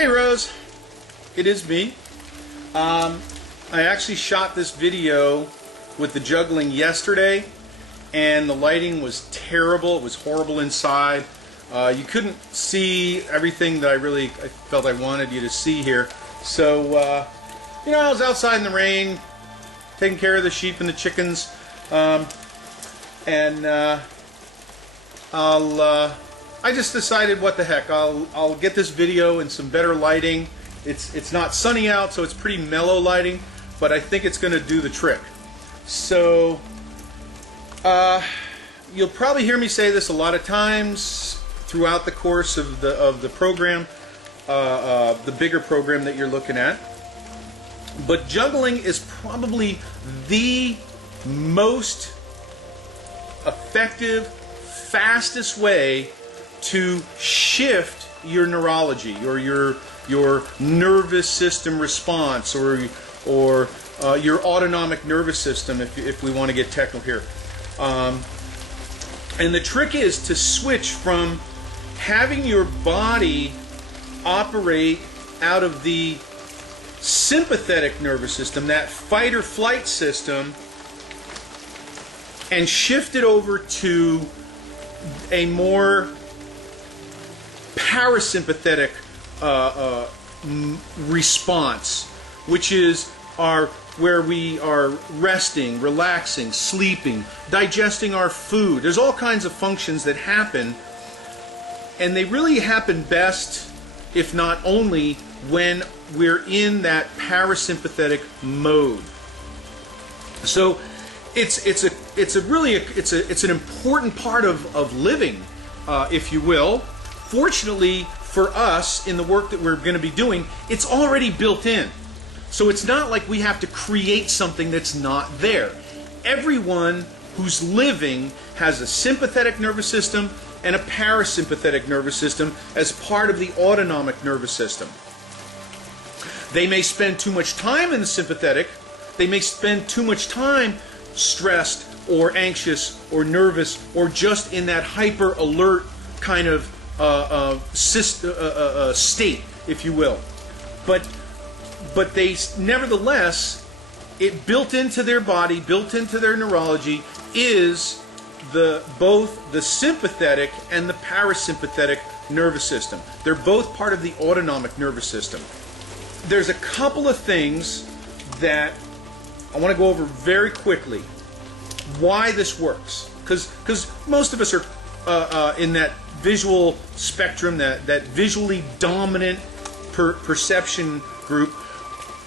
Hey Rose, it is me. I actually shot this video with the juggling yesterday, and the lighting was terrible. It was horrible inside. You couldn't see everything that I felt I wanted you to see here. So, you know, I was outside in the rain, taking care of the sheep and the chickens, I just decided, what the heck, I'll get this video in some better lighting. It's not sunny out, so it's pretty mellow lighting, but I think it's going to do the trick. So you'll probably hear me say this a lot of times throughout the course of the program, the bigger program that you're looking at. But juggling is probably the most effective, fastest way to shift your neurology or your nervous system response or your autonomic nervous system, if we want to get technical here. And the trick is to switch from having your body operate out of the sympathetic nervous system, that fight or flight system, and shift it over to a more parasympathetic response, which is where we are resting, relaxing, sleeping, digesting our food. There's all kinds of functions that happen, and they really happen best, if not only, when we're in that parasympathetic mode. So it's an important part of living, if you will. Fortunately for us, in the work that we're going to be doing, it's already built in. So it's not like we have to create something that's not there. Everyone who's living has a sympathetic nervous system and a parasympathetic nervous system as part of the autonomic nervous system. They may spend too much time in the sympathetic. They may spend too much time stressed or anxious or nervous or just in that hyper alert kind of state, if you will. But they nevertheless, it built into their body, built into their neurology, is both the sympathetic and the parasympathetic nervous system. They're both part of the autonomic nervous system. There's a couple of things that I want to go over very quickly. Why this works, because most of us are in that visual spectrum, that visually dominant perception group.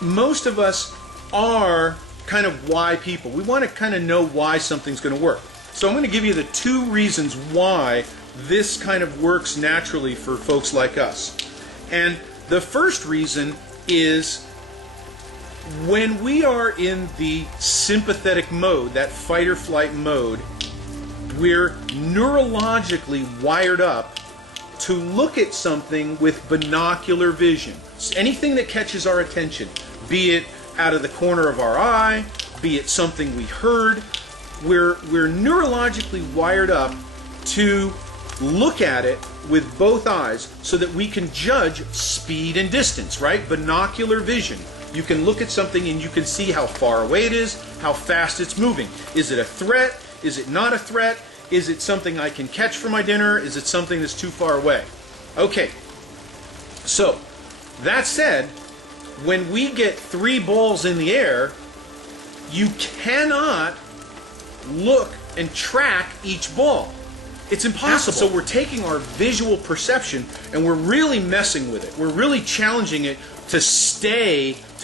Most of us are kind of why people. We want to kind of know why something's going to work. So I'm going to give you the two reasons why this kind of works naturally for folks like us. And the first reason is, when we are in the sympathetic mode, that fight or flight mode, we're neurologically wired up to look at something with binocular vision. Anything that catches our attention, be it out of the corner of our eye, be it something we heard, we're neurologically wired up to look at it with both eyes so that we can judge speed and distance, right? Binocular vision. You can look at something and you can see how far away it is, how fast it's moving. Is it a threat? Is it not a threat? Is it something I can catch for my dinner? Is it something that's too far away? Okay, so that said, when we get 3 balls in the air, you cannot look and track each ball. It's impossible. So we're taking our visual perception and we're really messing with it. We're really challenging it to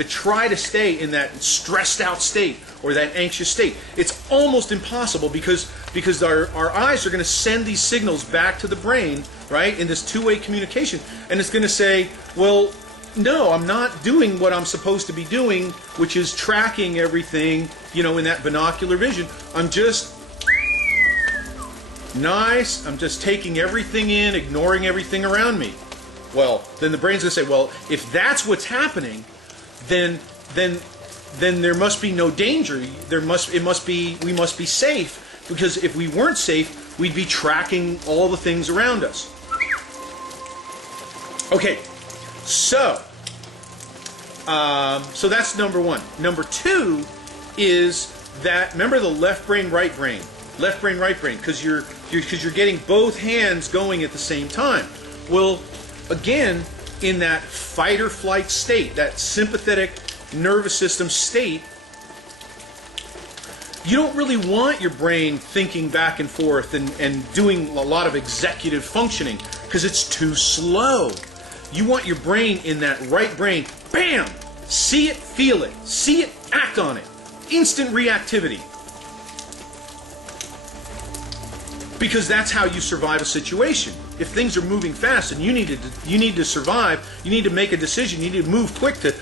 try to stay in that stressed out state or that anxious state. It's almost impossible because our eyes are going to send these signals back to the brain, right, in this two-way communication, and it's going to say, well, no, I'm not doing what I'm supposed to be doing, which is tracking everything, you know, in that binocular vision. I'm just nice, I'm just taking everything in, ignoring everything around me. Well, then the brain's going to say, well, if that's what's happening, then there must be no danger. We must be safe, because if we weren't safe, we'd be tracking all the things around us. Okay, So, so that's number one. Number two is that, remember the left brain, right brain, because you're getting both hands going at the same time. Well, again, in that fight or flight state, that sympathetic nervous system state, you don't really want your brain thinking back and forth and doing a lot of executive functioning because it's too slow. You want your brain in that right brain, bam! See it, feel it, see it, act on it. Instant reactivity. Because that's how you survive a situation. If things are moving fast and you need to survive, you need to make a decision, you need to move quick to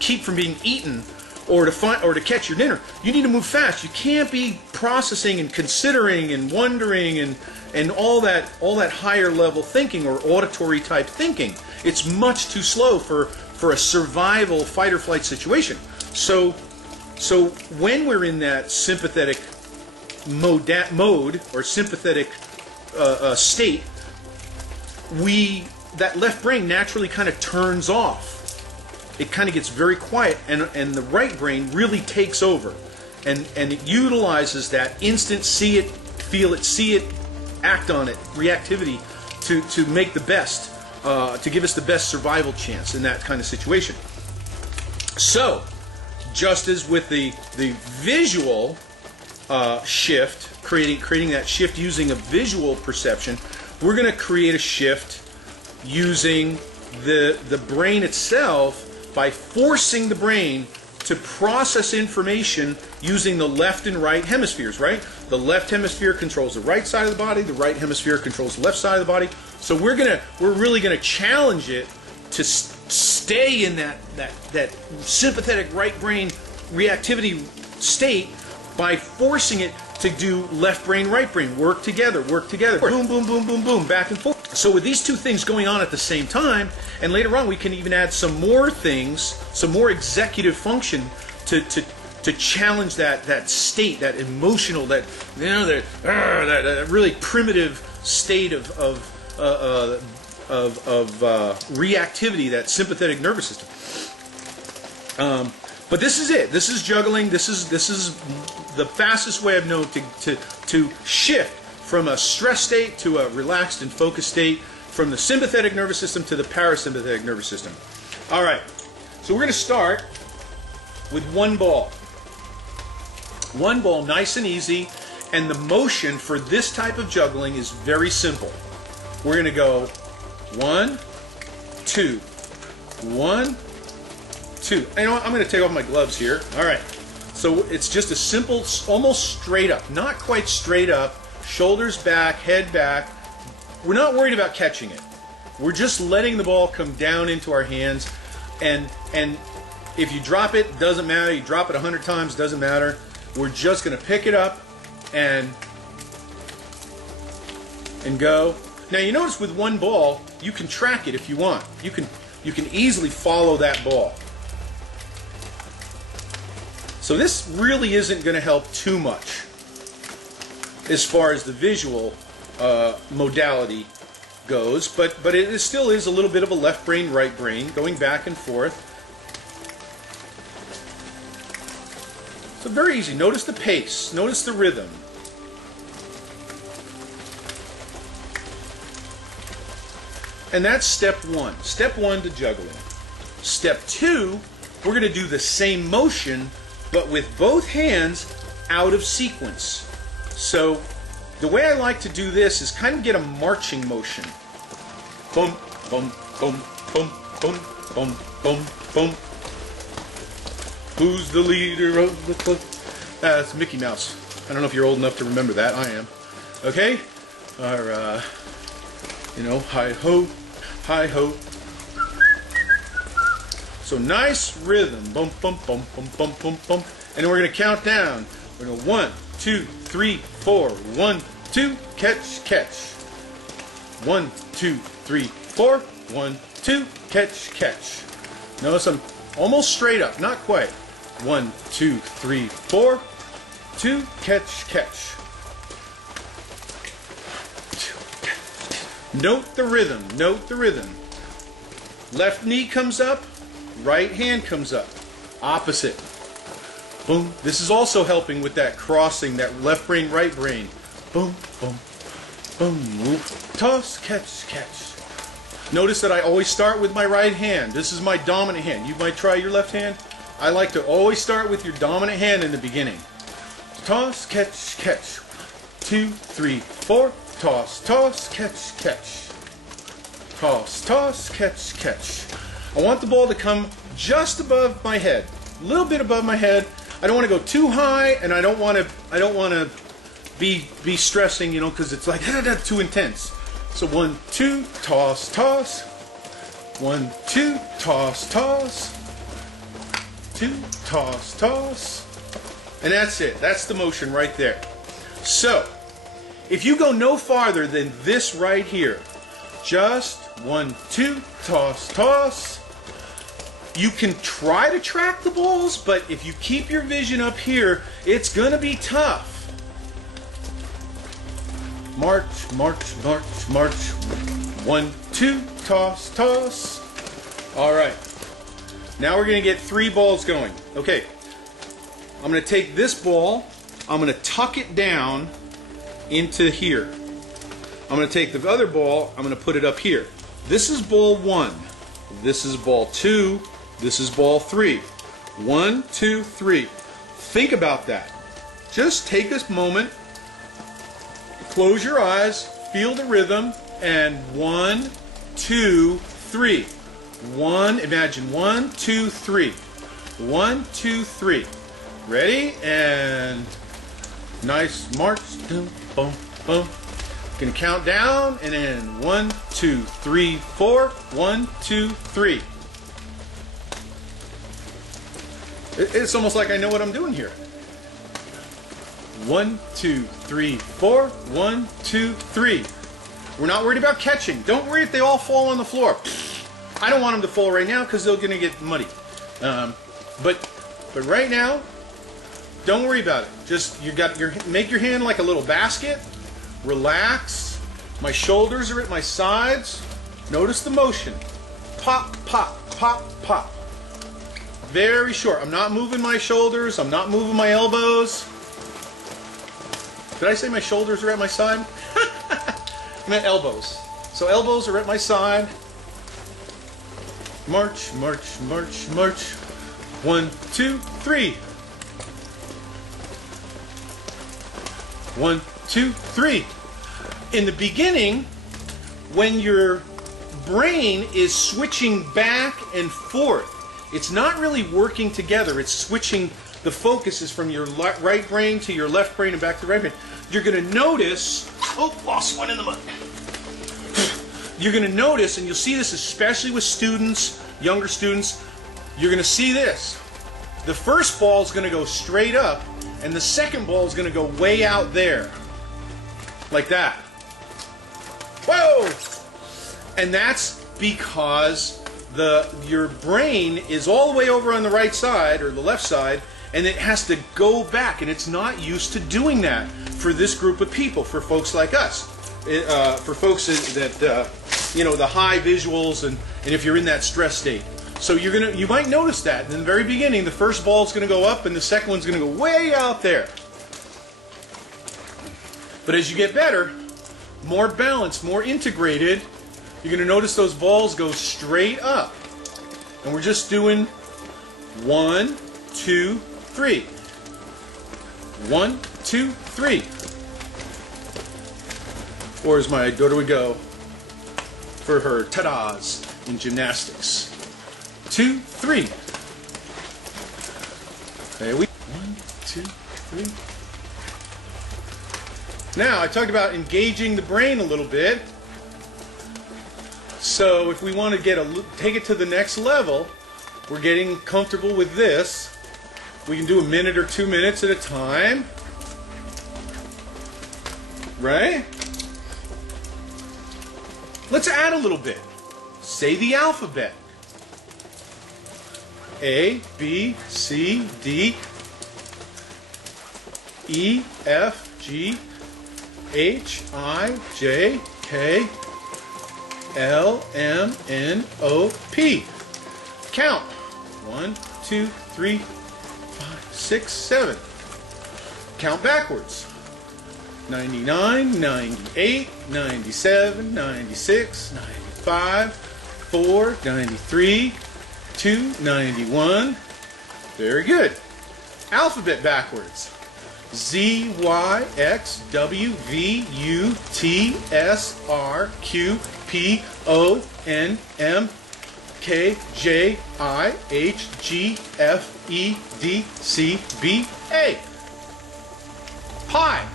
keep from being eaten or to catch your dinner. You need to move fast. You can't be processing and considering and wondering and all that higher level thinking or auditory type thinking. It's much too slow for a survival fight or flight situation. So when we're in that sympathetic mode or sympathetic state, that left brain naturally kind of turns off. It kind of gets very quiet, and the right brain really takes over, and it utilizes that instant see it, feel it, see it, act on it reactivity to make the best, to give us the best survival chance in that kind of situation. So, just as with the visual shift, creating that shift using a visual perception, we're going to create a shift using the brain itself by forcing the brain to process information using the left and right hemispheres, right? The left hemisphere controls the right side of the body, the right hemisphere controls the left side of the body. So we're really gonna challenge it to stay in that sympathetic right brain reactivity state by forcing it to do left brain, right brain, work together, boom, boom, boom, boom, boom, back and forth. So with these two things going on at the same time, and later on we can even add some more things, some more executive function to challenge that state, that emotional, that really primitive state of reactivity, that sympathetic nervous system. But this is it. This is juggling. This is the fastest way I've known to shift from a stress state to a relaxed and focused state, from the sympathetic nervous system to the parasympathetic nervous system. All right. So we're going to start with one ball. One ball, nice and easy, and the motion for this type of juggling is very simple. We're going to go 1, 2, 1, 2. You know what? I'm going to take off my gloves here. All right. So it's just a simple, almost straight up, not quite straight up, shoulders back, head back. We're not worried about catching it. We're just letting the ball come down into our hands, and if you drop it, doesn't matter. You drop it 100 times, doesn't matter. We're just going to pick it up and go. Now you notice with one ball, you can track it if you want. You can easily follow that ball. So this really isn't going to help too much as far as the visual modality goes, but it still is a little bit of a left brain, right brain, going back and forth. So very easy. Notice the pace. Notice the rhythm. And that's step one. Step one to juggling. Step two, we're going to do the same motion, but with both hands out of sequence. So the way I like to do this is kind of get a marching motion. Boom, boom, boom, boom, boom, boom, boom, boom. Who's the leader of the club? It's Mickey Mouse. I don't know if you're old enough to remember that. I am. Okay? Or, hi ho, hi ho. So nice rhythm. Boom, boom, boom, boom, boom, boom, boom. And then we're going to count down. We're going to go 1, 2, 3, 4. 1, 2, catch, catch. 1, 2, 3, 4. 1, 2, catch, catch. Notice I'm almost straight up, not quite. 1, 2, 3, 4. 2, catch, catch. Note the rhythm, note the rhythm. Left knee comes up, right hand comes up. Opposite. Boom. This is also helping with that crossing, that left brain, right brain. Boom, boom, boom. Move. Toss, catch, catch. Notice that I always start with my right hand. This is my dominant hand. You might try your left hand. I like to always start with your dominant hand in the beginning. Toss, catch, catch. 2, 3, 4. Toss, toss, catch, catch. Toss, toss, catch, catch. I want the ball to come just above my head, a little bit above my head. I don't want to go too high, and I don't want to be stressing, you know, because it's like too intense. So 1, 2, toss, toss. 1, 2, toss, toss. 2, toss, toss. And that's it. That's the motion right there. So, if you go no farther than this right here, just 1, 2, toss, toss. You can try to track the balls, but if you keep your vision up here, it's going to be tough. March, march, march, march. 1, 2, toss, toss. All right. Now we're going to get 3 balls going. Okay. I'm going to take this ball. I'm going to tuck it down into here. I'm going to take the other ball. I'm going to put it up here. This is ball 1. This is ball 2. This is ball 3. 1, 2, 3. Think about that. Just take this moment. Close your eyes, feel the rhythm, and 1, 2, 3. Imagine 1, 2, 3. 1, 2, 3. Ready? And nice march. Boom, boom, boom. You can count down, and then 1, 2, 3, 4. 1, 2, 3. It's almost like I know what I'm doing here. 1, 2, 3, 4. 1, 2, 3. We're not worried about catching. Don't worry if they all fall on the floor. I don't want them to fall right now because they're going to get muddy. But right now, don't worry about it. Just make your hand like a little basket. Relax. My shoulders are at my sides. Notice the motion. Pop, pop, pop, pop. Very short. I'm not moving my shoulders. I'm not moving my elbows. Did I say my shoulders are at my side? I meant elbows. So elbows are at my side. March, march, march, march. 1, 2, 3. 1, 2, 3. In the beginning, when your brain is switching back and forth, it's not really working together. It's switching. The focus is from your right brain to your left brain and back to the right brain. You're going to notice, oh, lost one in the mud. You're going to notice, and you'll see this especially with students, younger students, you're going to see this. The first ball is going to go straight up, and the second ball is going to go way out there. Like that. Whoa! And that's because your brain is all the way over on the right side, or the left side, and it has to go back, and it's not used to doing that for this group of people, for folks like us. For folks that, you know, the high visuals, and if you're in that stress state. So you might notice that in the very beginning, the first ball is going to go up, and the second one's going to go way out there. But as you get better, more balanced, more integrated, you're going to notice those balls go straight up. And we're just doing 1, 2, 3. 1, 2, 3. Or as my daughter would go for her ta-das in gymnastics. 2, 3. There we 1, 2, 3. Now, I talked about engaging the brain a little bit. So if we want to take it to the next level, we're getting comfortable with this. We can do a minute or 2 minutes at a time. Right? Let's add a little bit. Say the alphabet. A, B, C, D, E, F, G, H, I, J, K, LMNOP. Count. 1, 2, 3, 5, 6, 7. Count backwards. 99, 98, 97, 96, 95, 4, 93, 2, 91. Very good. Alphabet backwards. Z, Y, X, W, V, U, T, S, R, Q, P, O, N, M, K, J, I, H, G, F, E, D, C, B, A. Pi.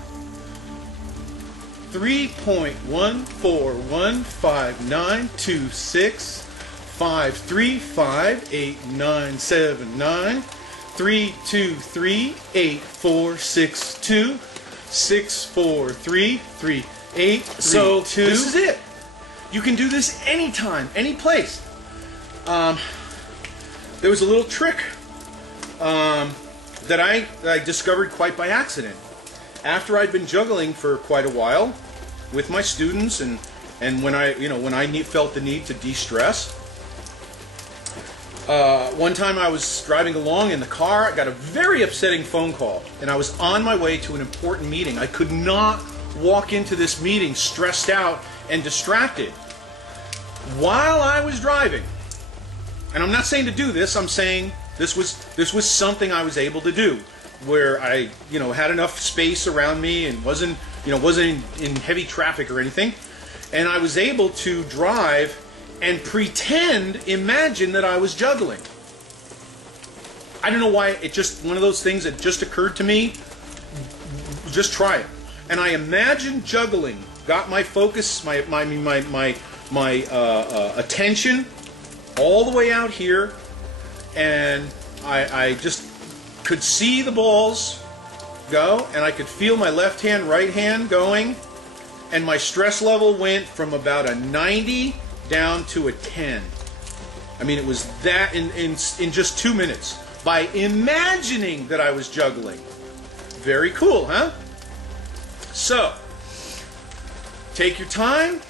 3.141592653589979 3238462 6433832. So this is it. You can do this anytime, any place. There was a little trick that I discovered quite by accident. After I'd been juggling for quite a while with my students, and when I felt the need to de-stress. One time I was driving along in the car, I got a very upsetting phone call, and I was on my way to an important meeting. I could not walk into this meeting stressed out and distracted. While I was driving, and I'm not saying to do this, I'm saying this was something I was able to do, where I had enough space around me and wasn't in heavy traffic or anything, and I was able to drive and imagine that I was juggling. I don't know why, it just one of those things that just occurred to me. Just try it. And I imagined juggling, got my focus, my attention all the way out here, and I just could see the balls go, and I could feel my left hand, right hand going, and my stress level went from about a 90 down to a 10. I mean, it was that in just 2 minutes, by imagining that I was juggling. Very cool, huh? So, take your time.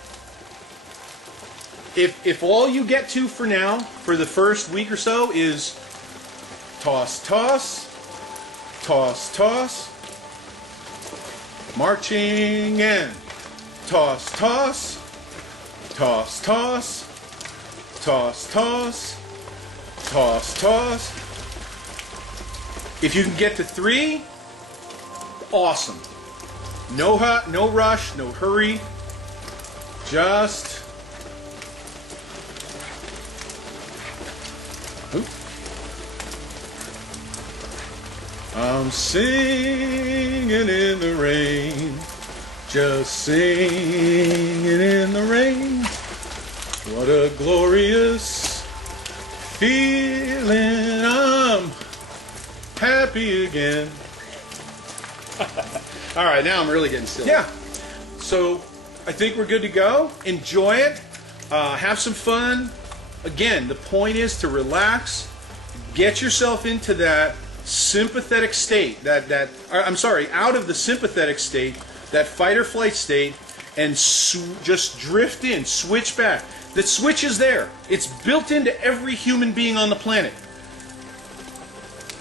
If all you get to for now, for the first week or so, is toss, toss, toss, toss, marching in, toss, toss, toss, toss, toss, toss, toss, toss. If you can get to 3, awesome. No rush, no hurry. Just I'm singing in the rain, just singing in the rain. What a glorious feeling, I'm happy again. All right, now I'm really getting silly. Yeah, so I think we're good to go. Enjoy it. Have some fun. Again, the point is to relax. Get yourself into that sympathetic state, out of the sympathetic state, that fight or flight state, and just drift in, switch back. The switch is there. It's built into every human being on the planet.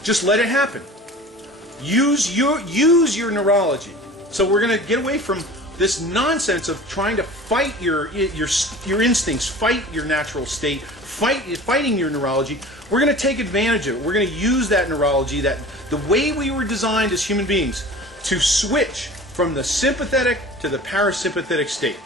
Just let it happen. Use your neurology. So we're going to get away from this nonsense of trying to fight your instincts, fight your natural state, fighting your neurology. We're going to take advantage of it. We're going to use that neurology, that the way we were designed as human beings, to switch from the sympathetic to the parasympathetic state.